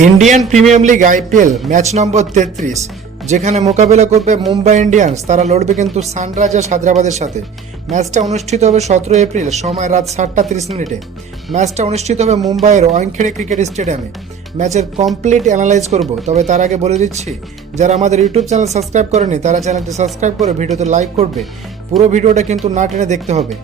Indian premier league IPL match number 33, যেখানে মোকাবেলা করবে মুম্বাই ইন্ডিয়ান্স। তারা লড়বে কিন্তু সানরাইজার্স হায়দ্রাবাদের সাথে। ম্যাচটা অনুষ্ঠিত হবে 17 এপ্রিল, সময় রাত 7:30। ম্যাচটা অনুষ্ঠিত হবে মুম্বাইয়ের ওয়াংখেড়ে ক্রিকেট স্টেডিয়ামে। ম্যাচের কমপ্লিট অ্যানালাইজ করব, তবে তার আগে বলে দিচ্ছি, যারা আমাদের ইউটিউব চ্যানেল সাবস্ক্রাইব করেনি তারা চ্যানেলটি সাবস্ক্রাইব করে ভিডিওতে লাইক করবে। পুরো ভিডিওটা কিন্তু না টেনে দেখতে হবে।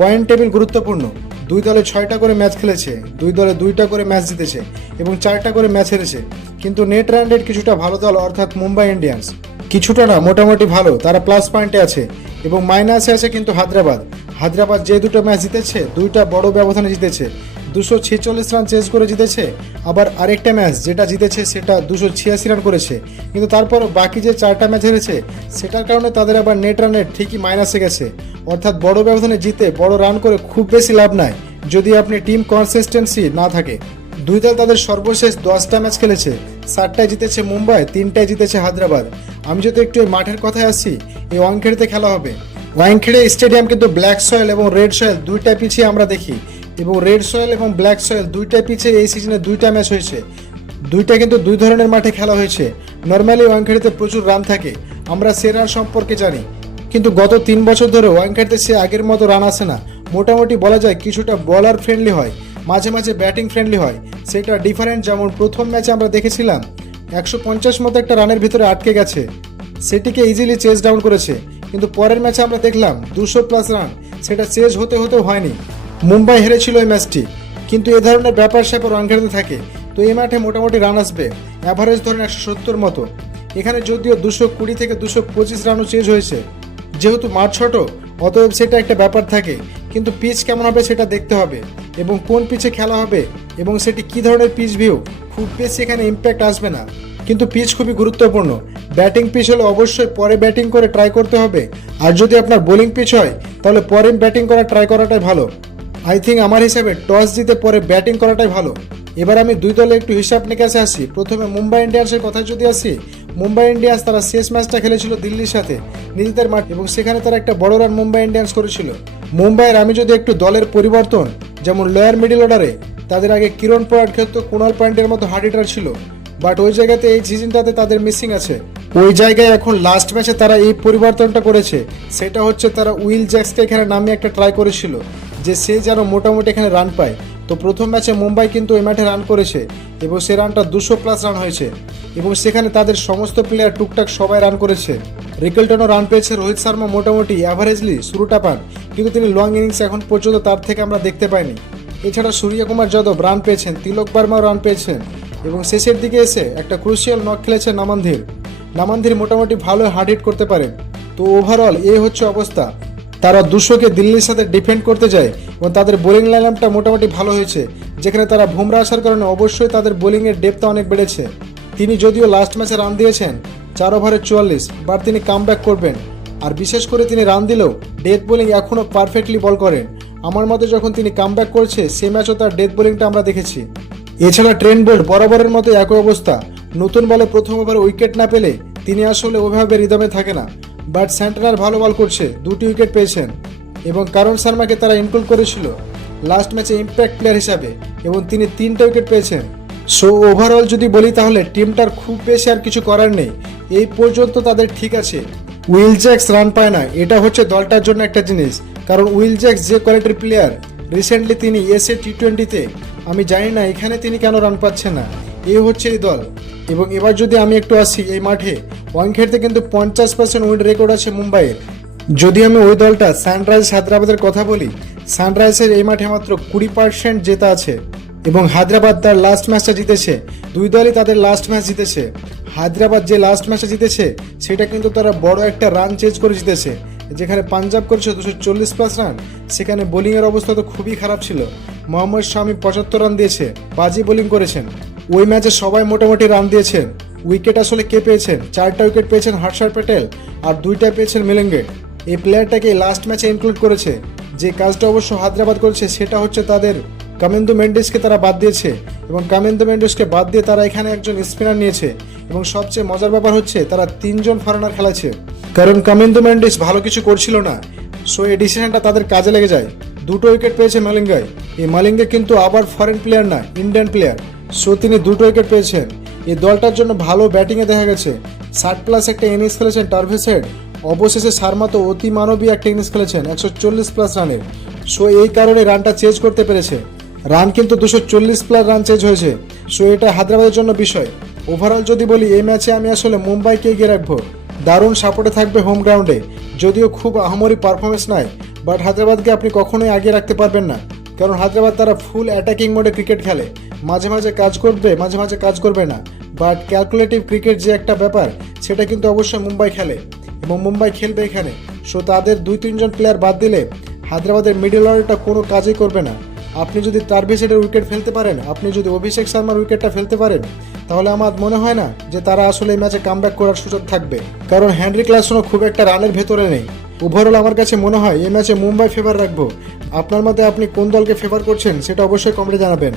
পয়েন্ট টেবিল গুরুত্বপূর্ণ। দুই দলে 6টা করে ম্যাচ খেলেছে, দুই দলে 2টা করে ম্যাচ জিতেছে এবং 4টা করে ম্যাচ হেরেছে। কিন্তু নেট রান রেট কিছুটা ভালো দল অর্থাৎ মুম্বাই ইন্ডিয়ান্স, কিছুটা না মোটামুটি ভালো, তারা প্লাস পয়েন্টে আছে। এবং মাইনাসে আছে কিন্তু হায়দ্রাবাদ যে 2টা ম্যাচ জিতেছে 2টা বড় ব্যবধানে জিতেছে, 246 রান চেজ করে জিতেছে। আবার আরেকটা ম্যাচ যেটা জিতেছে সেটা 286 রান করেছে। কিন্তু তারপর বাকি যে 4টা ম্যাচ হেরেছে সেটার কারণে তাদের আবার নেট রান রেট ঠিকই মাইনাসে গেছে। অর্থাৎ বড় ব্যবধানে জিতে বড় রান করে খুব বেশি লাভ নাই যদি আপনি টিম কনসিস্টেন্সি না থাকে। দুই দল তাদের সর্বশেষ 10টা ম্যাচ খেলেছে, 7টায় জিতেছে মুম্বাই, 3টায় জিতেছে হায়দ্রাবাদ। আমি যদি একটু এই মাঠের কথায় আসি, এই ওয়াংখেড়েতে খেলা হবে। ওয়াংখেড়ে স্টেডিয়াম কিন্তু ব্ল্যাক সয়েল এবং রেড সয়েল 2টা পিছিয়ে আমরা দেখি, এবং রেড সয়েল এবং ব্ল্যাক সয়েল 2টা পিছিয়ে এই সিজনে 2টা ম্যাচ হয়েছে। 2টা কিন্তু 2 ধরনের মাঠে খেলা হয়েছে। নর্মালি ওয়াংখেড়েতে প্রচুর রান থাকে, আমরা সে রান সম্পর্কে জানি। কিন্তু গত 3 বছর ধরে ওয়াংখেড়েতে সে আগের মতো রান আসে না। মোটামুটি বলা যায় কিছুটা বলার ফ্রেন্ডলি হয়, মাঝে মাঝে ব্যাটিং ফ্রেন্ডলি হয়। সেটা ডিফারেন্ট। যেমন প্রথম ম্যাচে আমরা দেখেছিলাম 150 মতো একটা রানের ভিতরে আটকে গেছে, সেটিকে ইজিলি চেজ ডাউন করেছে। কিন্তু পরের ম্যাচে আমরা দেখলাম 200+ রান, সেটা চেজ হতেও হয়নি। মুম্বাই হেরেছিল এই ম্যাচটি। কিন্তু এ ধরনের ব্যাপার স্যাপার ওয়াংখেড়েতে থাকে। তো এই মাঠে মোটামুটি রান আসবে, অ্যাভারেজ ধরেন 170 মতো। এখানে যদিও 220 থেকে 225 রানও চেজ হয়েছে। যেহেতু মাঠ ছোট, অতএব সেটা একটা ব্যাপার থাকে। কিন্তু পিচ কেমন হবে সেটা দেখতে হবে, এবং কোন পিচে খেলা হবে এবং সেটি কী ধরনের পিচ ভিউ, খুব বেশি এখানে ইম্প্যাক্ট আসবে না। কিন্তু পিচ খুবই গুরুত্বপূর্ণ। ব্যাটিং পিচ হলে অবশ্যই পরে ব্যাটিং করে ট্রাই করতে হবে, আর যদি আপনার বোলিং পিচ হয় তাহলে পরে ব্যাটিং করা ট্রাই করাটাই ভালো। আই থিঙ্ক আমার হিসাবে টস জিতে পরে ব্যাটিং করাটাই ভালো। এবার আমি দুই দলে একটু হিসাব নিকাশে আসি। প্রথমে মুম্বাই ইন্ডিয়ান্সের কথা যদি আসি, মুম্বাই ইন্ডিয়ান্স তারা শেষ ম্যাচটা খেলেছিল দিল্লির সাথে নিজেদের মাঠ, এবং সেখানে তারা একটা বড় রান মুম্বাই ইন্ডিয়ান্স করেছিল। মুম্বাইয়ের আমি যদি একটু দলের পরিবর্তন, যেমন লোয়ার মিডল অর্ডারে তাদের আগে কিরণ পোলার্ড খেলতো, কুণাল পান্ডের মতো হার্ড হিটার ছিল, বাট ওই জায়গাতে এই সিজনটাতে তাদের মিসিং আছে। ওই জায়গায় এখন লাস্ট ম্যাচে তারা এই পরিবর্তনটা করেছে, সেটা হচ্ছে তারা উইল জ্যাক্সকে এখানে নামিয়ে একটা ট্রাই করেছিল যে সে যেন মোটামুটি এখানে রান পায়। তো প্রথম ম্যাচে মুম্বাই কিন্তু এই মাঠে রান করেছে এবং সে রানটা 200+ রান হয়েছে, এবং সেখানে তাদের সমস্ত প্লেয়ার টুকটাক সবাই রান করেছে। রিকেলটনও রান পেয়েছে, রোহিত শর্মা মোটামুটি অ্যাভারেজলি শুরুটা পান, কিন্তু তিনি লং ইনিংস এখন পর্যন্ত তার থেকে আমরা দেখতে পাইনি। এছাড়া সূর্যকুমার যাদব রান পেয়েছেন, তিলক বর্মাও রান পেয়েছেন, এবং শেষের দিকে এসে একটা ক্রুশিয়াল নক খেলেছেন নামানধীর মোটামুটি ভালো হার্ড হিট করতে পারেন। তো ওভারঅল এই হচ্ছে অবস্থা। তারা 200কে দিল্লির সাথে ডিফেন্ড করতে যায়, এবং তাদের বোলিং লাইনআপটা মোটামুটি ভালো হয়েছে, যেখানে তারা বুমরা আসার কারণে অবশ্যই তাদের বোলিংয়ের ডেপথটা অনেক বেড়েছে। তিনি যদিও লাস্ট ম্যাচে রান দিয়েছেন 4 ওভারে 44, বাট তিনি কামব্যাক করবেন। আর বিশেষ করে তিনি রান দিলেও ডেথ বোলিং এখনও পারফেক্টলি বল করেন। আমার মতে যখন তিনি কামব্যাক করছে সেই ম্যাচও তার ডেথ বোলিংটা আমরা দেখেছি। এছাড়া ট্রেন্ট বোল্ট বরাবরের মতো একই অবস্থা। নতুন বলে প্রথম ওভারে উইকেট না পেলে তিনি আসলে ওইভাবে রিদমে থাকে না, বাট সেন্টানার ভালো বল করছে, 2টি উইকেট পেয়েছেন। এবং করণ শর্মাকে তারা ইনক্লুড করেছিল লাস্ট ম্যাচে ইম্প্যাক্ট প্লেয়ার হিসাবে, এবং তিনি 3টা উইকেট পেয়েছেন। সো ওভারঅল যদি বলি তাহলে টিমটার খুব বেশি আর কিছু করার নেই, এই পর্যন্ত তাদের ঠিক আছে। উইল জ্যাক্স রান পায় না, এটা হচ্ছে দলটার জন্য একটা জিনিস, কারণ উইল জ্যাক্স যে কোয়ালিটির প্লেয়ার, রিসেন্টলি তিনি এসে টি20তে, আমি জানি না এখানে তিনি কেন রান পাচ্ছে না। এই হচ্ছে এই দল। এবং এবার যদি আমি একটু আসি এই মাঠে, ওয়াংখেড়েতে কিন্তু 50% উইন রেকর্ড আছে মুম্বাইয়ের। যদি আমি ওই দলটা সানরাইজার্স হায়দ্রাবাদের কথা বলি, সানরাইজার্সের এই মাঠে মাত্র 20% জেতা আছে, এবং হায়দ্রাবাদ তার লাস্ট ম্যাচটা জিতেছে। দুই দলই তাদের লাস্ট ম্যাচ জিতেছে। হায়দ্রাবাদ যে লাস্ট ম্যাচটা জিতেছে সেটা কিন্তু তারা বড় একটা রান চেঞ্জ করে জিতেছে, যেখানে পাঞ্জাব করেছে 240+ রান। সেখানে বোলিংয়ের অবস্থা তো খুবই খারাপ ছিল। মোহাম্মদ শামি 75 রান দিয়েছে, বাজি বোলিং করেছেন। ওই ম্যাচে সবাই মোটামুটি রান দিয়েছেন। উইকেট আসলে কে পেয়েছেন? 4টা উইকেট পেয়েছেন হর্ষার প্যাটেল, আর 2টা পেয়েছেন মিলিঙ্গে। এই প্লেয়ারটাকে লাস্ট ম্যাচে ইনক্লুড করেছে। যে কাজটা অবশ্য হায়দ্রাবাদ করেছে সেটা হচ্ছে তাদের কামিন্দু মেন্ডিসকে তারা বাদ দিয়েছে, এবং কামিন্দু মেন্ডিসকে বাদ দিয়ে তারা এখানে একজন স্পিনার নিয়েছে। এবং সবচেয়ে মজার ব্যাপার হচ্ছে তারা 3জন ফরেনার খেলাচ্ছে, কারণ কামিন্দু মেন্ডিস ভালো কিছু করছিল না। সো এই ডিসিশনটা তাদের কাজে লেগে যায়। 2টো উইকেট পেয়েছে মালিঙ্গায়। এই মালিঙ্গা কিন্তু আবার ফরেন প্লেয়ার না, ইন্ডিয়ান প্লেয়ার। সো তিনি 2টো উইকেট পেয়েছেন। এই দলটার জন্য ভালো ব্যাটিংয়ে দেখা গেছে। 60+ একটা ইনিংস খেলেছেন টার্ভিস হেড। অবশেষে শর্মা তো অতি মানবী একটা ইনিংস খেলেছেন 140+ রানের। সো এই কারণে রানটা চেঞ্জ করতে পেরেছে। রান কিন্তু 240+ রান চেঞ্জ হয়েছে। সো এটা হায়দ্রাবাদের জন্য বিষয়। ওভারঅল যদি বলি, এই ম্যাচে আমি আসলে মুম্বাইকে এগিয়ে রাখবো। দারুণ সাপোর্টে থাকবে হোম গ্রাউন্ডে, যদিও খুব আহামরি পারফরমেন্স নাই, বাট হায়দ্রাবাদকে আপনি কখনোই আগিয়ে রাখতে পারবেন না। কারণ হায়দ্রাবাদ তারা ফুল অ্যাটাকিং মোডে ক্রিকেট খেলে, মাঝে মাঝে কাজ করবে, মাঝে মাঝে কাজ করবে না। বাট ক্যালকুলেটিভ ক্রিকেট যে একটা ব্যাপার, সেটা কিন্তু অবশ্যই মুম্বাই খেলে এবং মুম্বাই খেলবে এখানে। সো তাদের 2-3 জন প্লেয়ার বাদ দিলে হায়দ্রাবাদের মিডল অর্ডারটা কোনো কাজই করবে না। আপনি যদি টার্ভিস হেডের উইকেট ফেলতে পারেন, আপনি যদি অভিষেক শর্মার উইকেটটা ফেলতে পারেন, তাহলে আমার মনে হয় না যে তারা আসলে এই ম্যাচে কামব্যাক করার সুযোগ থাকবে। কারণ হেনরি ক্লাসনও খুব একটা রানের ভেতরে নেই। ওভারঅল আমার কাছে মনে হয় এই ম্যাচে মুম্বাই ফেভার রাখবো। আপনার মতে আপনি কোন দলকে ফেভার করছেন সেটা অবশ্যই কমেন্টে জানাবেন।